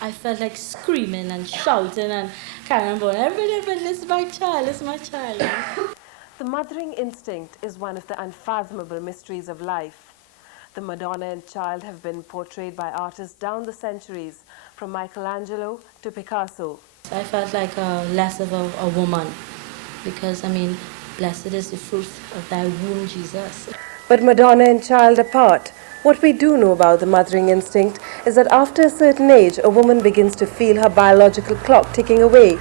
I felt like screaming and shouting and carrying on. Everybody, it's my child, it's my child. The mothering instinct is one of the unfathomable mysteries of life. The Madonna and child have been portrayed by artists down the centuries, from Michelangelo to Picasso. I felt like less of a woman because, blessed is the fruit of thy womb, Jesus. But Madonna and child apart, what we do know about the mothering instinct is that after a certain age, a woman begins to feel her biological clock ticking away,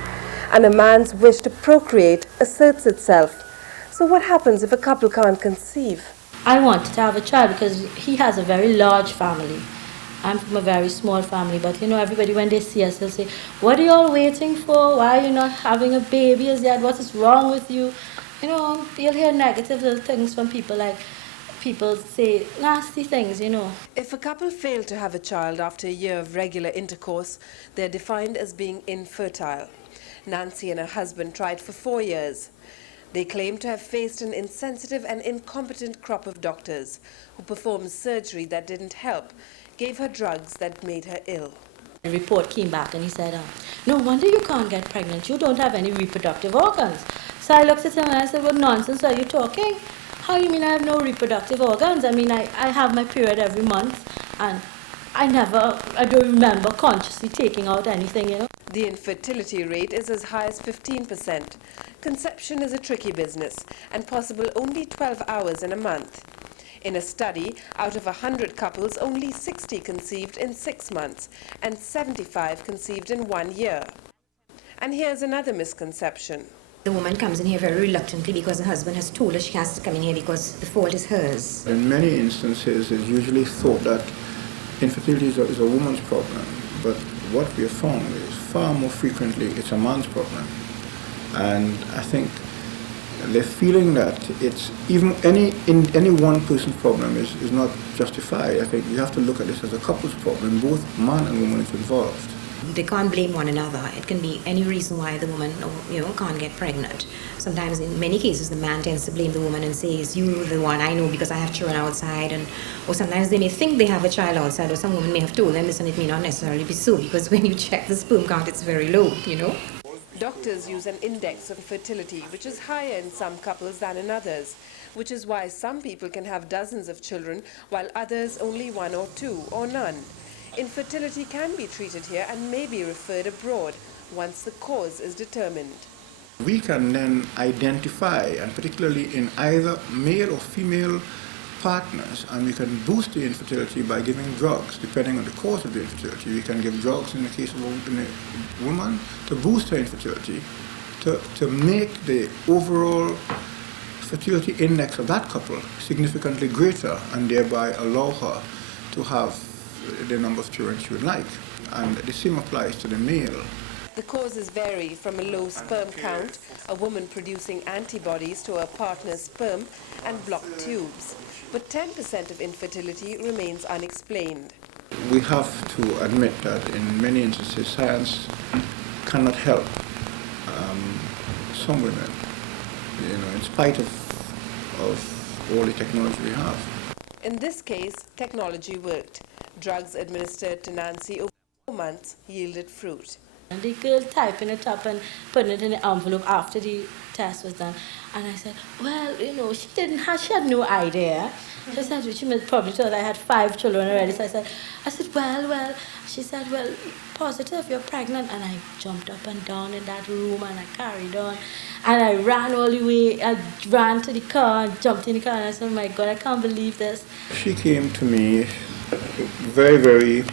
and a man's wish to procreate asserts itself. So what happens if a couple can't conceive? I wanted to have a child because he has a very large family. I'm from a very small family, but everybody when they see us, they'll say, "What are you all waiting for? Why are you not having a baby as yet? What is wrong with you?" You'll hear negative little things from people, like people say nasty things. If a couple fail to have a child after a year of regular intercourse, they're defined as being infertile. Nancy and her husband tried for 4 years. They claim to have faced an insensitive and incompetent crop of doctors who performed surgery that didn't help, gave her drugs that made her ill. The report came back and he said, "No wonder you can't get pregnant. You don't have any reproductive organs." So I looked at him and I said, "What nonsense are you talking? How you mean I have no reproductive organs? I have my period every month and I don't remember consciously taking out anything. The infertility rate is as high as 15%. Conception is a tricky business and possible only 12 hours in a month. In a study, out of 100 couples, only 60 conceived in 6 months and 75 conceived in 1 year. And here's another misconception. The woman comes in here very reluctantly because her husband has told her she has to come in here because the fault is hers. In many instances, it's usually thought that infertility is a woman's problem, but what we have found is far more frequently it's a man's problem. And I think the feeling that it's even any one person's problem is not justified. I think we have to look at this as a couple's problem. Both man and woman is involved. They can't blame one another. It can be any reason why the woman, can't get pregnant. Sometimes, in many cases, the man tends to blame the woman and says, "You're the one, I know because I have children outside." Or sometimes they may think they have a child outside, or some woman may have told them this, and it may not necessarily be so because when you check the sperm count, it's very low. Doctors use an index of fertility which is higher in some couples than in others, which is why some people can have dozens of children while others only 1 or 2 or none. Infertility can be treated here and may be referred abroad once the cause is determined. We can then identify, and particularly in either male or female partners, and we can boost the infertility by giving drugs, depending on the cause of the infertility. We can give drugs in the case of a woman to boost her infertility, to make the overall fertility index of that couple significantly greater, and thereby allow her to have the number of children she would like. And the same applies to the male. The causes vary from a low sperm count, a woman producing antibodies to her partner's sperm, and blocked tubes. But 10% of infertility remains unexplained. We have to admit that in many instances science cannot help some women, in spite of all the technology we have. In this case, technology worked. Drugs administered to Nancy over 4 months yielded fruit. And the girl typing it up and putting it in the envelope after the test was done. And I said, well, she had no idea. She said, she probably thought I had 5 children already. So I said, well, she said, well, positive, you're pregnant. And I jumped up and down in that room and I carried on. And I ran all the way, I ran to the car and jumped in the car and I said, oh my God, I can't believe this. She came to me very, very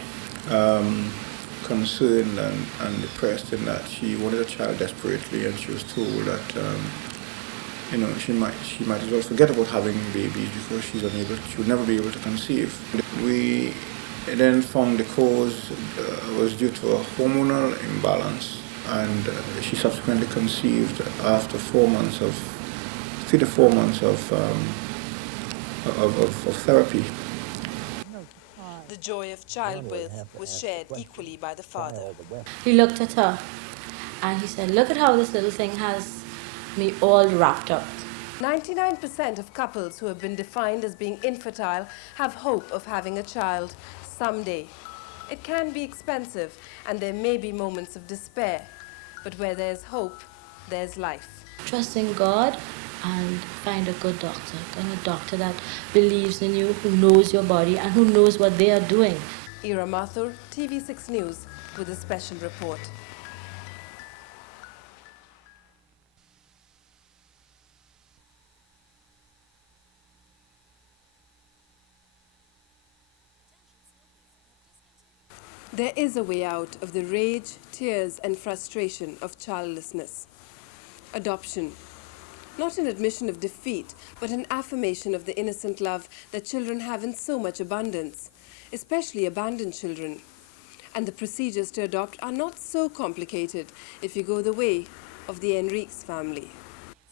concerned and depressed in that she wanted a child desperately, and she was told that she might as well forget about having babies because she would never be able to conceive. We then found the cause was due to a hormonal imbalance, and she subsequently conceived after 3 to 4 months of therapy. The joy of childbirth was shared equally by the father. He looked at her and he said, look at how this little thing has me all wrapped up. 99% of couples who have been defined as being infertile have hope of having a child someday. It can be expensive and there may be moments of despair, but where there's hope, there's life. Trust in God and find a good doctor, and a doctor that believes in you, who knows your body and who knows what they are doing. Ira Mathur, TV6 News, with a special report. There is a way out of the rage, tears and frustration of childlessness. Adoption. Not an admission of defeat, but an affirmation of the innocent love that children have in so much abundance, especially abandoned children. And the procedures to adopt are not so complicated if you go the way of the Enriquez family.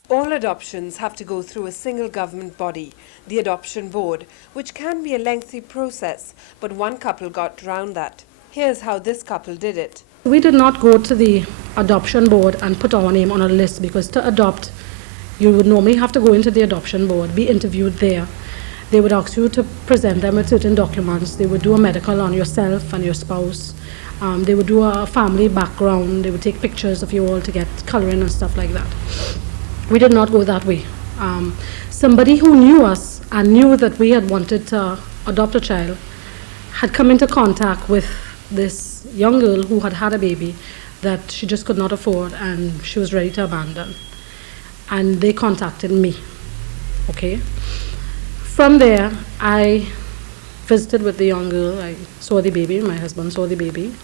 All adoptions have to go through a single government body, the Adoption Board, which can be a lengthy process, but one couple got around that. Here's how this couple did it. We did not go to the adoption board and put our name on a list, because to adopt, you would normally have to go into the adoption board, be interviewed there. They would ask you to present them with certain documents. They would do a medical on yourself and your spouse. They would do a family background. They would take pictures of you all to get coloring and stuff like that. We did not go that way. Somebody who knew us and knew that we had wanted to adopt a child had come into contact with this young girl who had had a baby that she just could not afford and she was ready to abandon. And they contacted me, okay? From there, I visited with the young girl. I saw the baby, my husband saw the baby,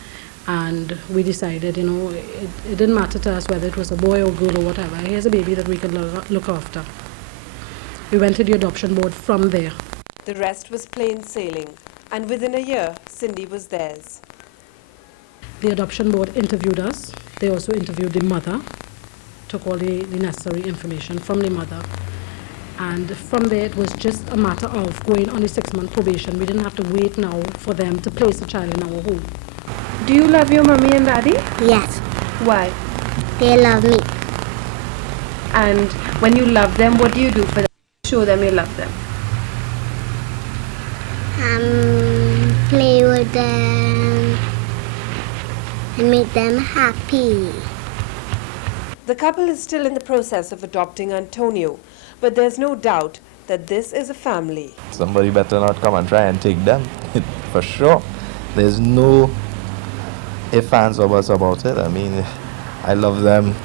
and we decided, it didn't matter to us whether it was a boy or girl or whatever. Here's a baby that we could look after. We went to the adoption board from there. The rest was plain sailing, and within a year, Cindy was theirs. The adoption board interviewed us. They also interviewed the mother, took all the necessary information from the mother. And from there, it was just a matter of going on a 6-month probation. We didn't have to wait now for them to place the child in our home. Do you love your mommy and daddy? Yes, Why? they love me. And when you love them, what do you do for them? Show them you love them. Play with them and make them happy. The couple is still in the process of adopting Antonio, but there's no doubt that this is a family. Somebody better not come and try and take them, for sure. There's no ifs, ands, or buts about it. I mean, I love them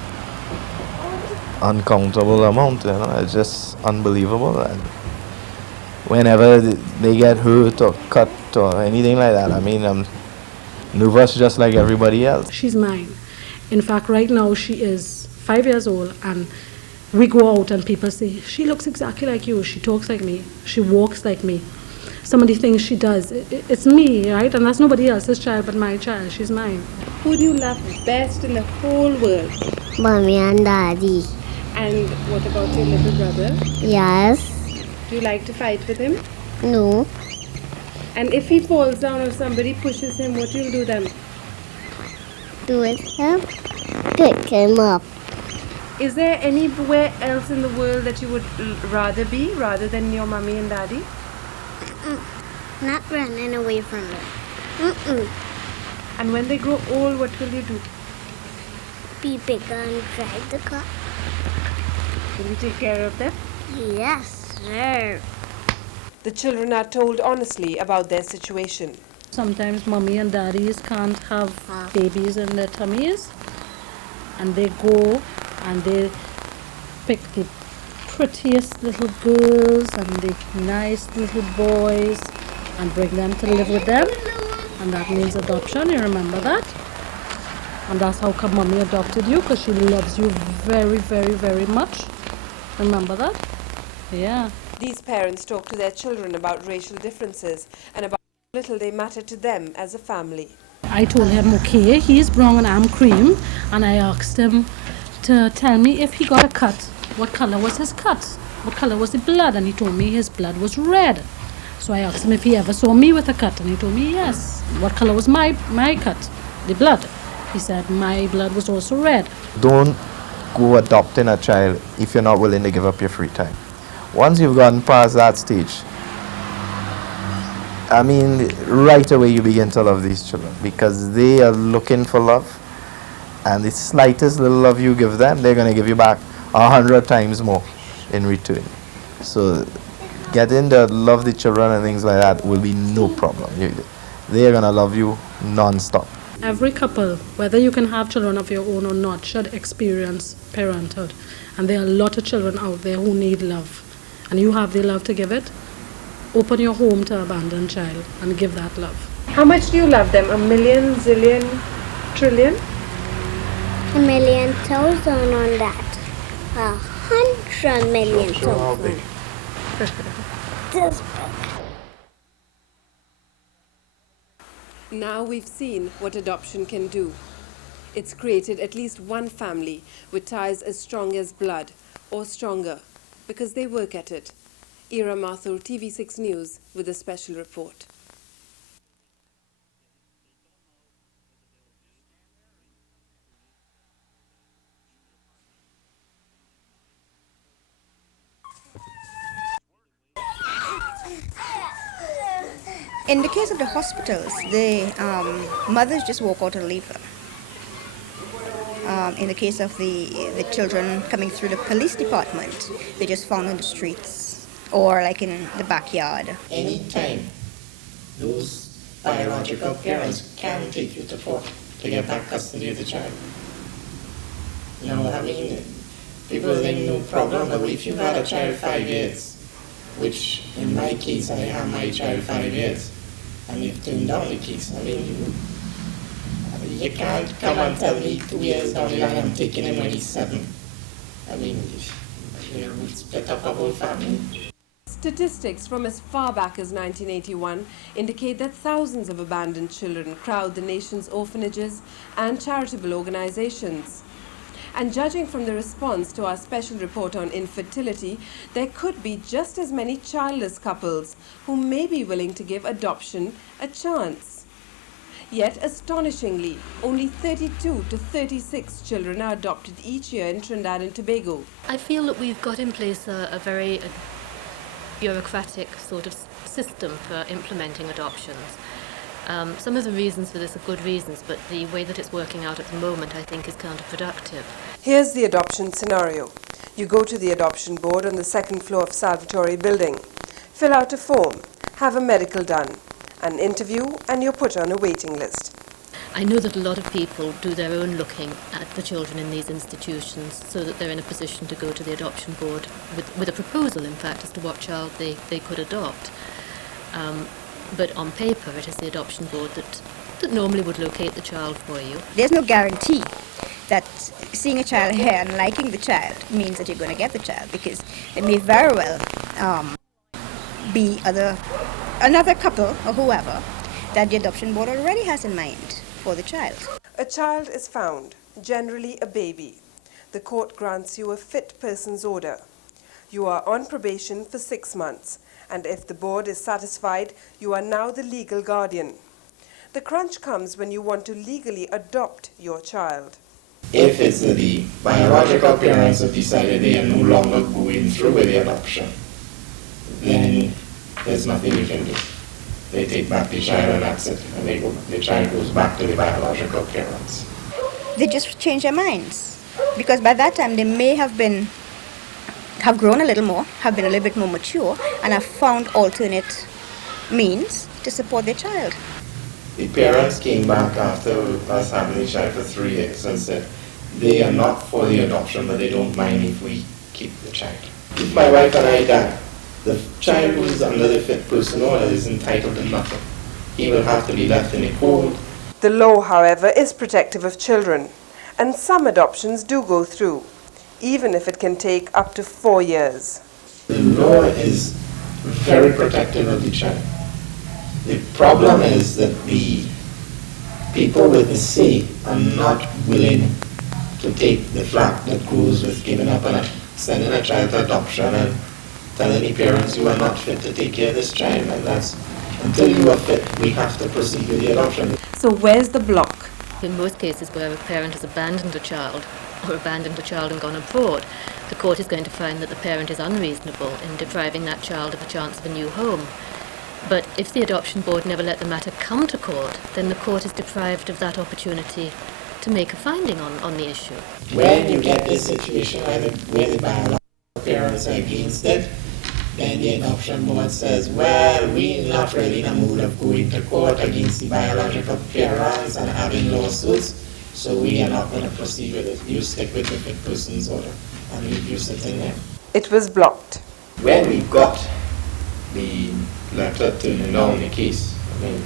uncountable amount, it's just unbelievable. And whenever they get hurt or cut or anything like that, I mean, I'm nervous just like everybody else. She's mine. In fact, right now she is 5 years old, and we go out and people say, she looks exactly like you, she talks like me, she walks like me. Some of the things she does, it's me, right? And that's nobody else's child but my child. She's mine. Who do you love best in the whole world? Mommy and daddy. And what about your little brother? Yes. Do you like to fight with him? No. And if he falls down or somebody pushes him, what do you do then? Do it him. Pick him up. Is there anywhere else in the world that you would rather be, rather than your mommy and daddy? Not running away from them. And when they grow old, what will you do? Be bigger and drive the car. Will you take care of them? Yes, sir. The children are told honestly about their situation. Sometimes mommy and daddies can't have babies in their tummies, and they go and they pick the prettiest little girls and the nice little boys and bring them to live with them, and that means adoption. You remember that? And that's how come mommy adopted you, because she loves you very, very, very much. Remember that? Yeah. These parents talk to their children about racial differences and about how little they matter to them as a family. I told him, okay, he's brown and I'm cream, and I asked him to tell me if he got a cut. What color was his cut? What color was the blood? And he told me his blood was red. So I asked him if he ever saw me with a cut, and he told me yes. What color was my cut? The blood. He said my blood was also red. Don't go adopting a child if you're not willing to give up your free time. Once you've gotten past that stage, I mean, right away you begin to love these children because they are looking for love. And the slightest little love you give them, they're going to give you back 100 times more in return. So getting to love the children and things like that will be no problem. They're going to love you non-stop. Every couple, whether you can have children of your own or not, should experience parenthood. And there are a lot of children out there who need love. And you have the love to give it. Open your home to an abandoned child and give that love. How much do you love them? 1 million, zillion, trillion? 1,000,000 on that. 100,000,000. This big. Now we've seen what adoption can do. It's created at least one family with ties as strong as blood, or stronger, because they work at it. Ira Mathur, TV6 News, with a special report. In the case of the hospitals, the mothers just walk out and leave them. In the case of the children coming through the police department, they're just found on the streets or like in the backyard. Anytime those biological parents can take you to court to get back custody of the child. No, I mean, people think no problem, but if you've had a child 5 years, which in my case, I have my child 5 years, and you've turned down the case, I mean, you can't come and tell me 2 years down the line I'm taking him when he's 7. I mean, you know, we split up a whole family. Statistics from as far back as 1981 indicate that thousands of abandoned children crowd the nation's orphanages and charitable organizations. And judging from the response to our special report on infertility, there could be just as many childless couples who may be willing to give adoption a chance. Yet, astonishingly, only 32 to 36 children are adopted each year in Trinidad and Tobago. I feel that we've got in place a very bureaucratic sort of system for implementing adoptions. Some of the reasons for this are good reasons, but the way that it's working out at the moment, I think, is counterproductive. Here's the adoption scenario. You go to the adoption board on the second floor of Salvatore building, fill out a form, have a medical done, an interview, and you're put on a waiting list. I know that a lot of people do their own looking at the children in these institutions so that they're in a position to go to the adoption board with a proposal, in fact, as to what child they could adopt. But on paper, it is the adoption board that normally would locate the child for you. There's no guarantee that seeing a child here and liking the child means that you're going to get the child, because it may very well be another couple or whoever that the adoption board already has in mind for the child. A child is found, generally a baby. The court grants you a fit person's order. You are on probation for 6 months, and if the board is satisfied, you are now the legal guardian. The crunch comes when you want to legally adopt your child. If it's the biological parents have decided they are no longer going through with the adoption, then there's nothing you can do. They take back the child and that's it, and the child goes back to the biological parents. They just change their minds, because by that time they may have grown a little more, have been a little bit more mature, and have found alternate means to support their child. The parents came back after us having the child for 3 years and said they are not for the adoption, but they don't mind if we keep the child. If my wife and I die, the child who is under the fit person order is entitled to nothing. He will have to be left in the cold. The law, however, is protective of children, and some adoptions do go through, even if it can take up to 4 years. The law is very protective of the child. The problem is that the people with the say are not willing to take the flak that goes with giving up and sending a child to adoption and telling the parents you are not fit to take care of this child, and that's until you are fit, we have to proceed with the adoption. So where's the block? In most cases where a parent has abandoned a child or abandoned a child and gone abroad, the court is going to find that the parent is unreasonable in depriving that child of a chance of a new home. But if the adoption board never let the matter come to court, then the court is deprived of that opportunity to make a finding on the issue. When you get this situation where the biological parents are against it, then the adoption board says, well, we're not really in a mood of going to court against the biological parents and having lawsuits, so we are not going to proceed with it. You stick with the fit person's order and leave you sitting there. It was blocked. When we got the letter turning down the case, I mean,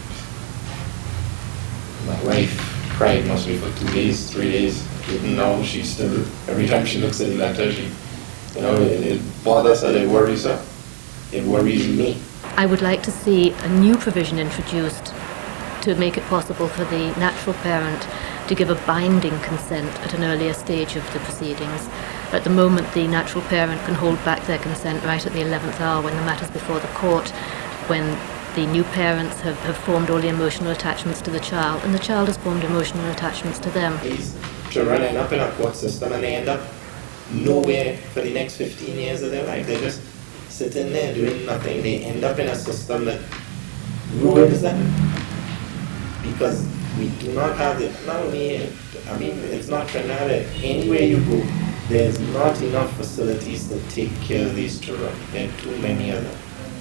my wife cried mostly for 2 days, 3 days. Even now, she still, every time she looks at the letter, she, it bothers her, it worries her. It worries me. I would like to see a new provision introduced to make it possible for the natural parent to give a binding consent at an earlier stage of the proceedings. At the moment, the natural parent can hold back their consent right at the 11th hour when the matter's before the court, when the new parents have formed all the emotional attachments to the child, and the child has formed emotional attachments to them. These children end up in a court system and they end up nowhere for the next 15 years of their life. They're just sitting there doing nothing. They end up in a system that ruins them because we do not have the, not only, I mean, it's not Trinidad, anywhere you go, there's not enough facilities to take care of these children. There are too many of them.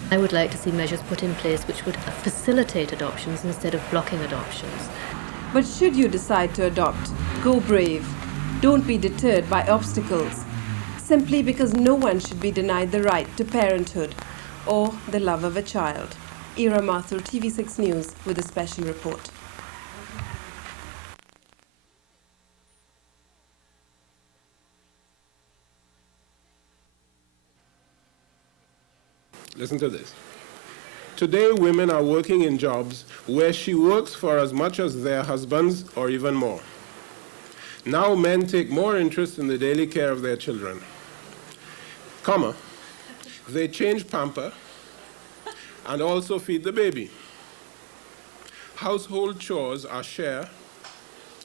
I would like to see measures put in place which would facilitate adoptions instead of blocking adoptions. But should you decide to adopt, go brave. Don't be deterred by obstacles, simply because no one should be denied the right to parenthood or the love of a child. Ira Mathur, TV6 News, with a special report. Listen to this. Today, women are working in jobs where she works for as much as their husbands or even more. Now men take more interest in the daily care of their children. They change pamper and also feed the baby. Household chores are shared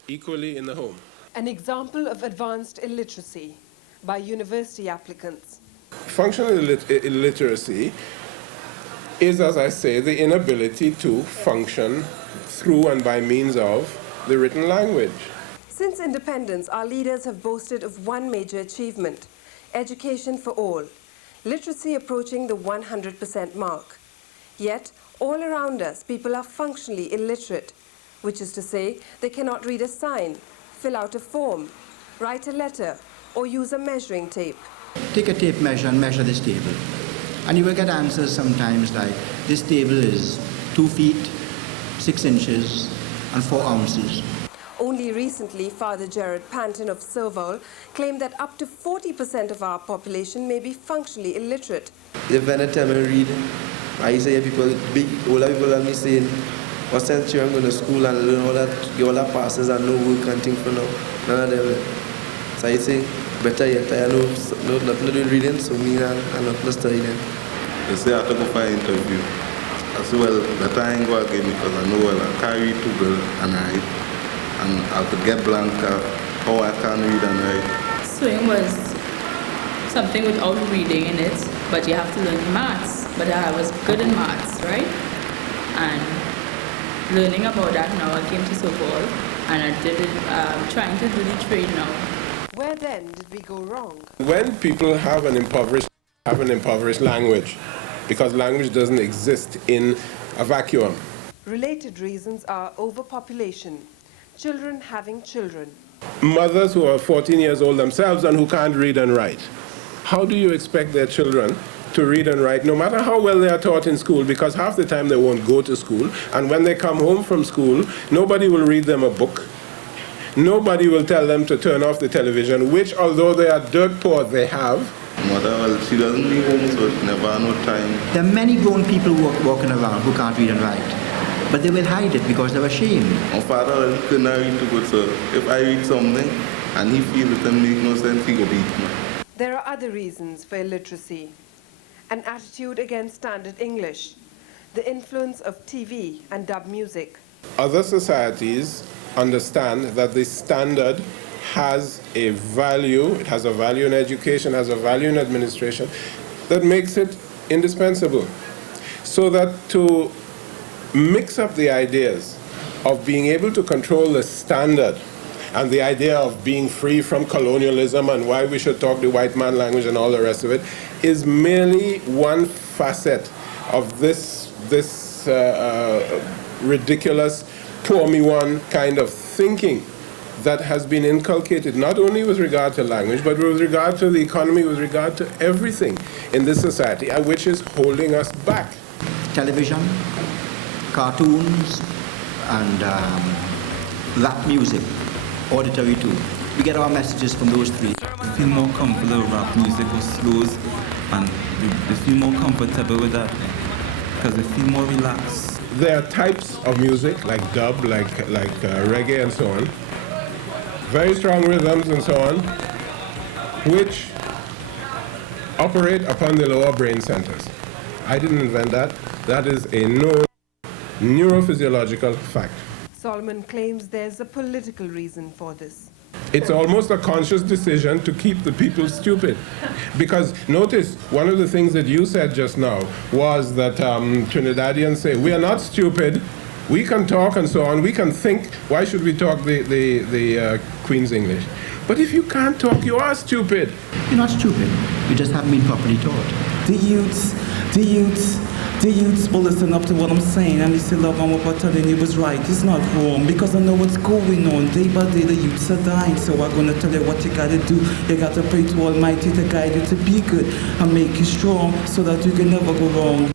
equally in the home. An example of advanced illiteracy by university applicants. Functional illiteracy is, as I say, the inability to function through and by means of the written language. Since independence, our leaders have boasted of one major achievement: education for all, literacy approaching the 100% mark. Yet, all around us, people are functionally illiterate, which is to say, they cannot read a sign, fill out a form, write a letter, or use a measuring tape. Take a tape measure and measure this table. And you will get answers sometimes like, this table is 2 feet, 6 inches, and 4 ounces. Only recently, Father Gerard Panton of Serval claimed that up to 40% of our population may be functionally illiterate. If anytime I read, I say people, big, older people are me saying, what sense I'm going to school and learn all that, get all that passes and no work and things for now. None of them. So I say, better yet, I know nothing to do with reading, so me and nothing to study then. They say I have to go for an interview. I say, well, better I ain't go again because I know well, I can't read too well and I have to get blank how I can read and write. Sewing was something without reading in it, but you have to learn maths. But I was good in maths, right? And learning about that now, I came to Sobol and I did it, trying to do the trade now. Where then did we go wrong? When people have an impoverished language, because language doesn't exist in a vacuum. Related reasons are overpopulation, children having children. Mothers who are 14 years old themselves and who can't read and write. How do you expect their children to read and write, no matter how well they are taught in school, because half the time they won't go to school, and when they come home from school, nobody will read them a book. Nobody will tell them to turn off the television, which, although they are dirt poor, they have. Mother, well, she doesn't leave home, so she never has no time. There are many grown people walking around who can't read and write, but they will hide it because they're ashamed. My father, well, he couldn't read too good, so if I read something and he feels it doesn't make no sense, he go beat me. There are other reasons for illiteracy. An attitude against standard English, the influence of TV and dub music. Other societies understand that the standard has a value, it has a value in education, has a value in administration, that makes it indispensable. So that to mix up the ideas of being able to control the standard and the idea of being free from colonialism and why we should talk the white man language and all the rest of it is merely one facet of this ridiculous poor me one kind of thinking that has been inculcated not only with regard to language but with regard to the economy, with regard to everything in this society, and which is holding us back. Television, cartoons, and rap music, auditory too. We get our messages from those three. I feel more comfortable with rap music or slows, and they feel more comfortable with that because they feel more relaxed. There are types of music like dub, like reggae and so on, very strong rhythms and so on, which operate upon the lower brain centers. I didn't invent that. That is a known neurophysiological fact. Solomon claims there's a political reason for this. It's almost a conscious decision to keep the people stupid. Because notice, one of the things that you said just now was that Trinidadians say, we are not stupid, we can talk and so on, we can think, why should we talk the Queen's English? But if you can't talk, you are stupid. You're not stupid, you just haven't been properly taught. The youths will listen up to what I'm saying and they say, look, I'm about telling you was right. It's not wrong because I know what's going on. Day by day, the youths are dying. So I'm going to tell you what you got to do. You got to pray to Almighty to guide you to be good and make you strong so that you can never go wrong.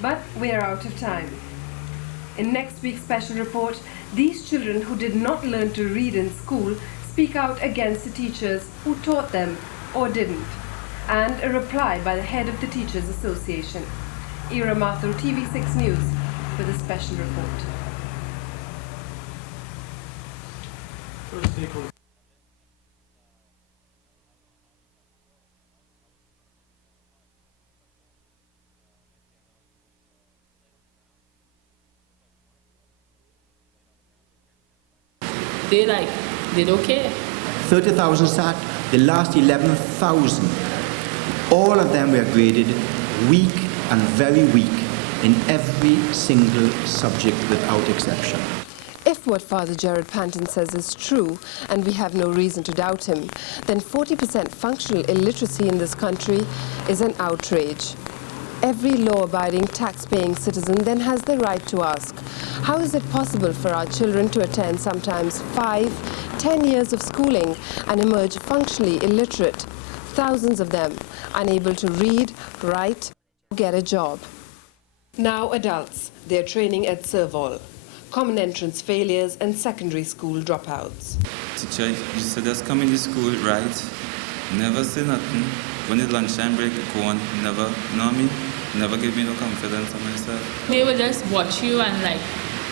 But we're out of time. In next week's special report, these children who did not learn to read in school speak out against the teachers who taught them or didn't, and a reply by the head of the Teachers Association. Ira Mathur, TV6 News, with a special report. They don't care. 30,000 sat, the last 11,000. All of them were graded weak and very weak in every single subject without exception. If what Father Gerard Panton says is true, and we have no reason to doubt him, then 40% functional illiteracy in this country is an outrage. Every law-abiding, tax-paying citizen then has the right to ask, how is it possible for our children to attend sometimes 5, 10 years of schooling and emerge functionally illiterate, thousands of them unable to read, write, or get a job? Now adults, they're training at Serval, common entrance failures and secondary school dropouts. Teacher, you said just come into school, right? Never say nothing. When it's lunchtime break, go on, never, you know what I mean? Never give me no confidence on myself. They will just watch you and like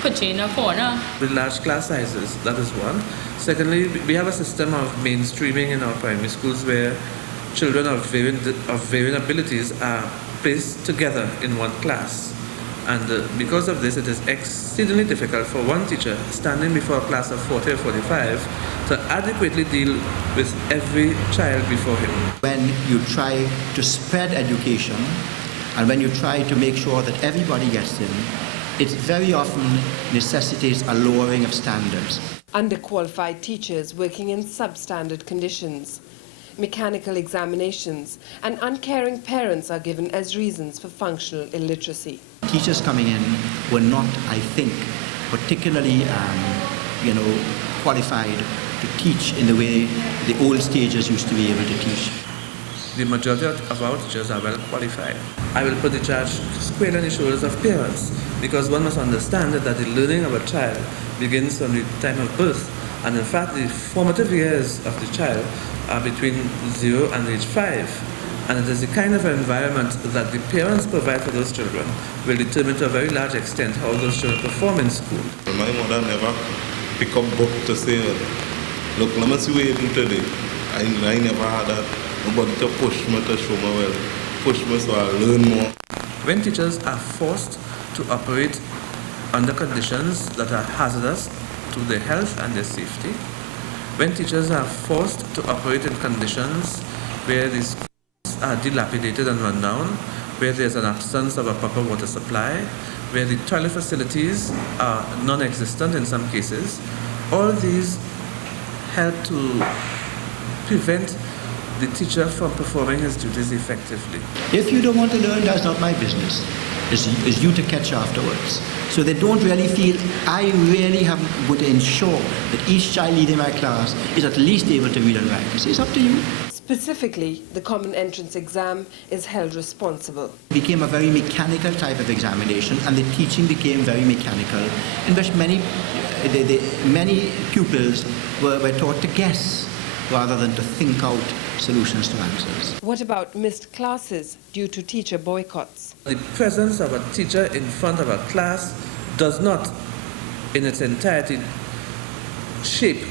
put you in a corner. With large class sizes, that is one. Secondly, we have a system of mainstreaming in our primary schools where children of varying abilities are placed together in one class. And because of this, it is exceedingly difficult for one teacher standing before a class of 40 or 45 to adequately deal with every child before him. When you try to spread education and when you try to make sure that everybody gets in, it very often necessitates a lowering of standards. Underqualified teachers working in substandard conditions, mechanical examinations, and uncaring parents are given as reasons for functional illiteracy. Teachers coming in were not, I think, particularly qualified to teach in the way the old stagers used to be able to teach. The majority of our teachers are well qualified. I will put the charge squarely on the shoulders of parents, because one must understand that the learning of a child begins from the time of birth, and in fact the formative years of the child are between 0 and age 5. And it is the kind of environment that the parents provide for those children will determine to a very large extent how those children perform in school. My mother never pick up book to say, look, let me see what you do today. I never had that. Nobody to push me to show me well. Push me so I learn more. When teachers are forced to operate under conditions that are hazardous to their health and their safety, when teachers are forced to operate in conditions where the schools are dilapidated and run down, where there's an absence of a proper water supply, where the toilet facilities are non-existent in some cases. All these help to prevent the teacher from performing his duties effectively. If you don't want to learn, that's not my business. It's you to catch afterwards. So they don't really feel, I really have got to ensure that each child leading my class is at least able to read and write. It's up to you. Specifically, the Common Entrance Exam is held responsible. It became a very mechanical type of examination, and the teaching became very mechanical, in which many pupils were taught to guess rather than to think out solutions to answers. What about missed classes due to teacher boycotts? The presence of a teacher in front of a class does not, in its entirety, shape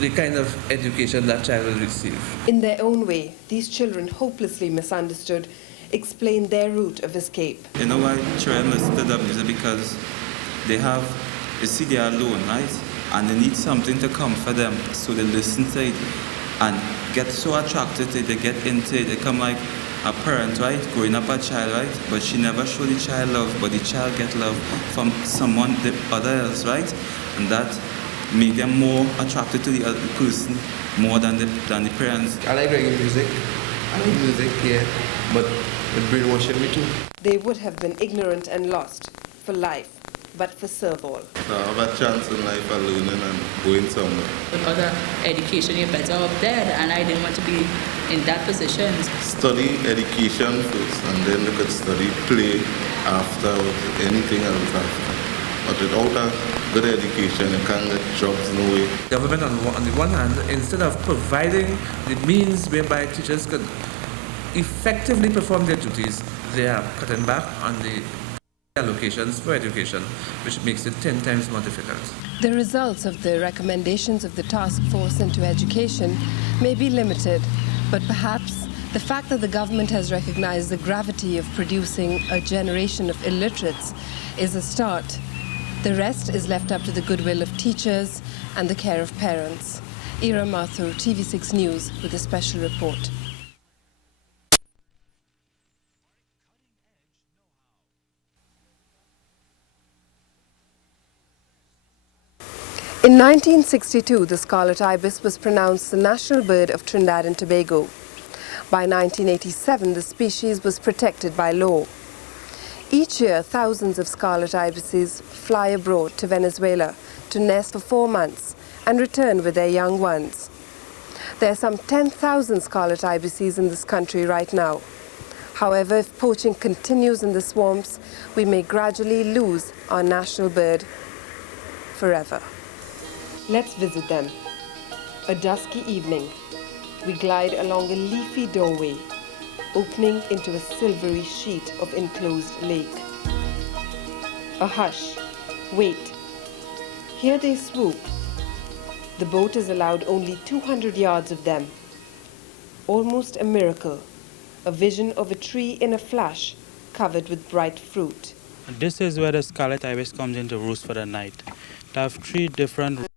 the kind of education that child will receive. In their own way, these children, hopelessly misunderstood, explain their route of escape. You know why children listen to the music? Because they see they are alone, right? And they need something to comfort them, so they listen to it and get so attracted to it, they get into it. They come like a parent, right, growing up a child, right, but she never showed the child love, but the child get love from someone, the other else, right, and that make them more attracted to the other person more than the parents. I like reggae music. I like music, yeah, but it brainwashing me too. They would have been ignorant and lost for life, but for serve-all. So I have a chance in life of learning and going somewhere. With other education, you're better off dead, and I didn't want to be in that position. Study education first, and then they could study play after, anything else after. But without a good education, you can't get jobs no way. Government, on the one hand, instead of providing the means whereby teachers could effectively perform their duties, they are cutting back on the allocations for education, which makes it 10 times more difficult. The results of the recommendations of the task force into education may be limited, but perhaps the fact that the government has recognized the gravity of producing a generation of illiterates is a start. The rest is left up to the goodwill of teachers and the care of parents. Ira Mathur, TV6 News, with a special report. In 1962, the scarlet ibis was pronounced the national bird of Trinidad and Tobago. By 1987, the species was protected by law. Each year, thousands of scarlet ibises fly abroad to Venezuela to nest for 4 months and return with their young ones. There are some 10,000 scarlet ibises in this country right now. However, if poaching continues in the swamps, we may gradually lose our national bird forever. Let's visit them. A dusky evening, we glide along a leafy doorway, opening into a silvery sheet of enclosed lake. A hush. Wait. Here they swoop. The boat is allowed only 200 yards of them. Almost a miracle. A vision of a tree in a flash, covered with bright fruit. This is where the scarlet ibis comes into roost for the night. They have 3 different